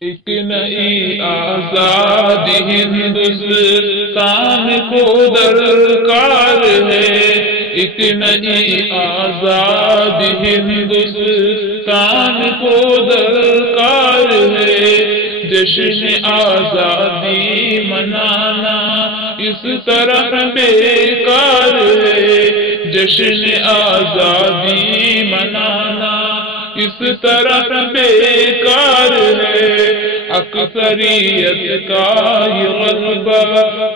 ایک نئی آزادی ہندوستان کو درکار ہے، ایک نئی آزادی ہندوستان کو درکار ہے، جشن آزادی منانا اس طرح بیکار ہے، جشن آزادی منانا اس طرح بیکار ہے، اکثریت کا یہ غلبہ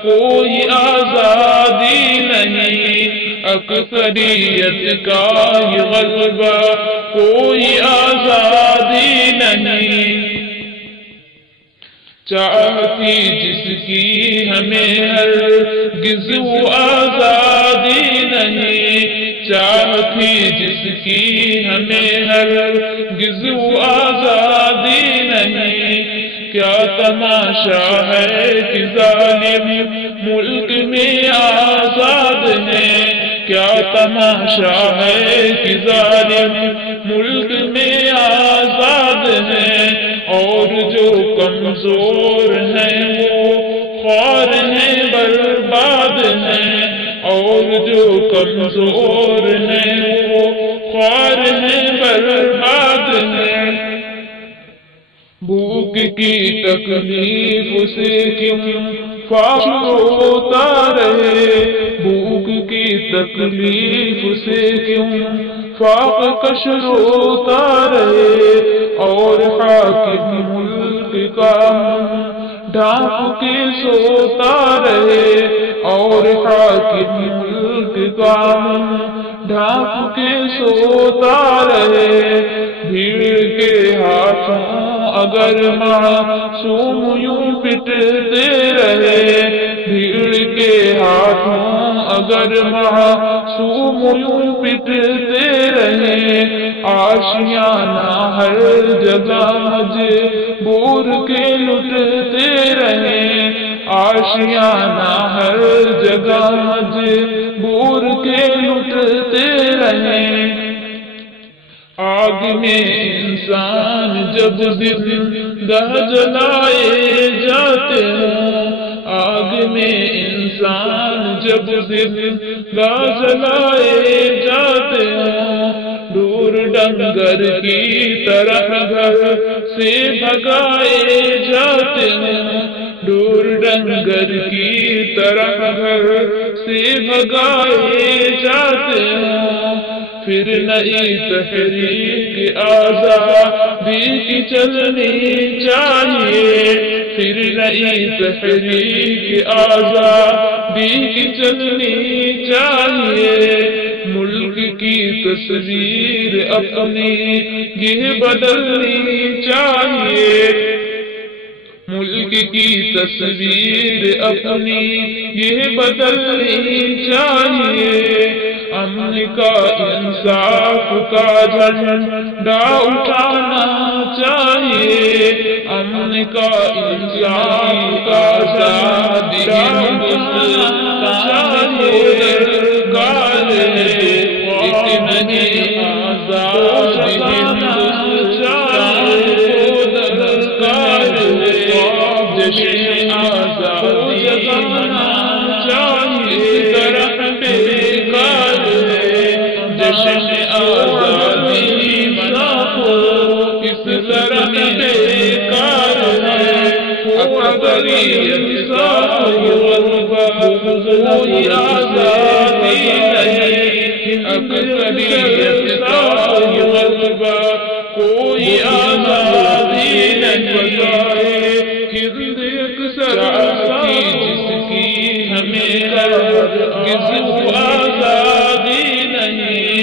کوئی آزادی نہیں، اکثریت کا یہ غلبہ کوئی آزادی نہیں، چاہتی جس کی ہمیں ہرگز وہ آزادی نہیں، چاہتی جس کی ہمیں ہرگز وہ آزادی نہیں، کیا تماشا ہے کہ ظالم ملک میں آزاد ہیں، کیا تماشا ہے کہ ظالم ملک میں آزاد ہیں، اور جو کمزور ہیں وہ خوار ہیں برباد ہیں، اور جو کمزور ہیں وہ خوار ہیں برباد ہیں، بھوک کی تکلیف سے کیوں فاقہ ہوتا رہے، بھوک کی تکلیف سے کیوں فاقہ کش ہوتا رہے، اور حاکم ملک کا ڈھانپ کے سوتا رہے، اور حاکم ملک کا ڈھانپ کے سوتا رہے، بھیڑ کے ہاتھوں اگر معصوم یوں پٹتے رہے، بھیڑ کے ہاتھوں اگر معصوم یوں پٹتے رہے، آشیانہ ہر جگہ مجبور کے لٹتے رہے، آشیانہ ہر جگہ مجبور کے لٹتے رہے، آگ میں انسان جب زندہ جلائے جاتے ہوں، آگ میں انسان جب زندہ جلائے جاتے ہوں، دور ڈنگر کی طرح گھر سے بھگائے جاتے ہیں، دور ڈنگر کی طرح گھر سے بھگائے جاتے ہیں، پھر نئی تحریک آزادی کی چلنی چاہیے، پھر نئی تحریک آزادی کی چلنی چاہیے، ملک کی تصویر اپنی یہ بدلنی چاہیے، ملک کی تصویر اپنی یہ بدلنی چاہیے، امن کا انصاف کا جھنڈا اٹھانا چاہیے، امن کا انصاف کا جھنڈا اٹھانا چاہیے، درکار ہے ایک نئی آزادی ہندوستان کو درکار ہے، جشن آزادی منانا چاہیے، اس طرح بیکار ہے، جشن آزادی منانا اس طرح بیکار ہے، اکثریت کا غلبہ کوئی آزادی نہیں، اکثریت کا غلبہ کوئی آزادی نہیں، چاہتی جس کی ہمیں ہرگز وہ آزادی نہیں،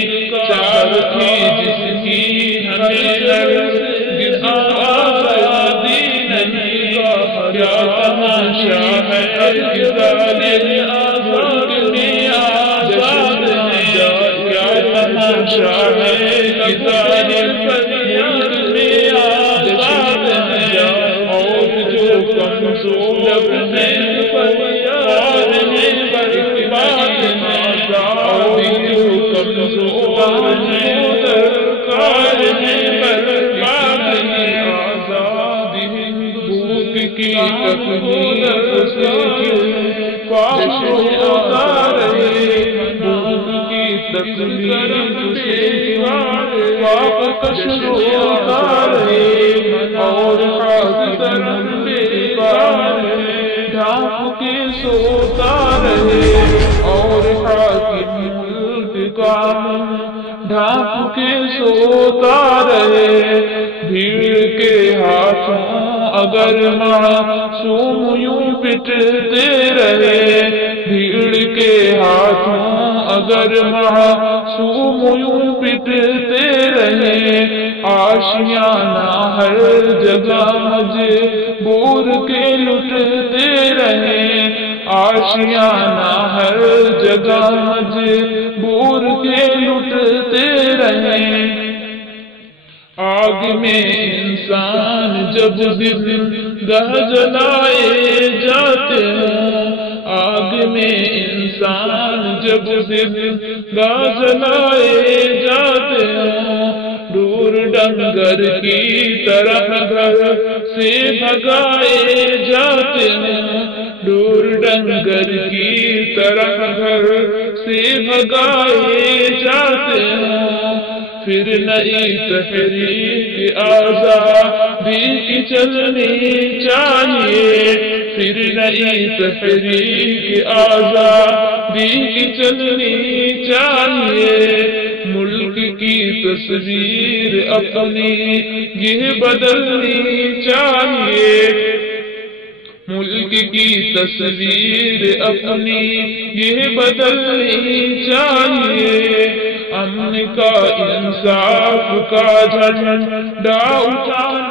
چاہتی جس کی ہمیں ہرگز وہ آزادی نہیں، کیا تماشا ہے کہ ظالم ملک میں آزاد ہیں، کیا تماشا ہے کہ ظالم ملک میں آزاد ہیں، اور جو کمزور ہیں اور ہیں برباد ہیں، اور جو کمزور ہیں درکار ہیں برباد ہیں، آزادی کی تکمیل سے پاک ہوتا رہے، ملک کی تکمیل سے پاک کشف ہوتا رہے، اور حاکم ڈھانپ کے سوتا رہے، اور حاکم ملک کا ڈھانپ کے سوتا رہے، بھیڑ کے ہاتھوں اگر معصوم یوں پٹتے رہے، بھیڑ کے ہاتھوں اگر معصوم یوں پٹتے رہے، آشیانہ ہر جگہ مجبور کے لٹتے رہے، آشیانہ ہر جگہ مجبور کے لٹتے رہے، آگ میں انسان جب زندہ جلائے جاتے ہوں، آگ میں انسان جب زندہ جلائے جاتے ہوں، دور ڈنگر کی طرح گھر سے بھگائے جاتے ہیں، دور ڈنگر کی طرح گھر سے بھگائے جاتے ہیں، پھر نئی تحریک آزادی کی چلنی چاہیے، پھر نئی تحریک آزادی کی چلنی چاہیے، ملک کی تصویر اپنی یہ بدلنی چاہیے، ملک کی تصویر اپنی یہ بدلنی چاہیے، امن کا انصاف کا جھنڈا اٹھانا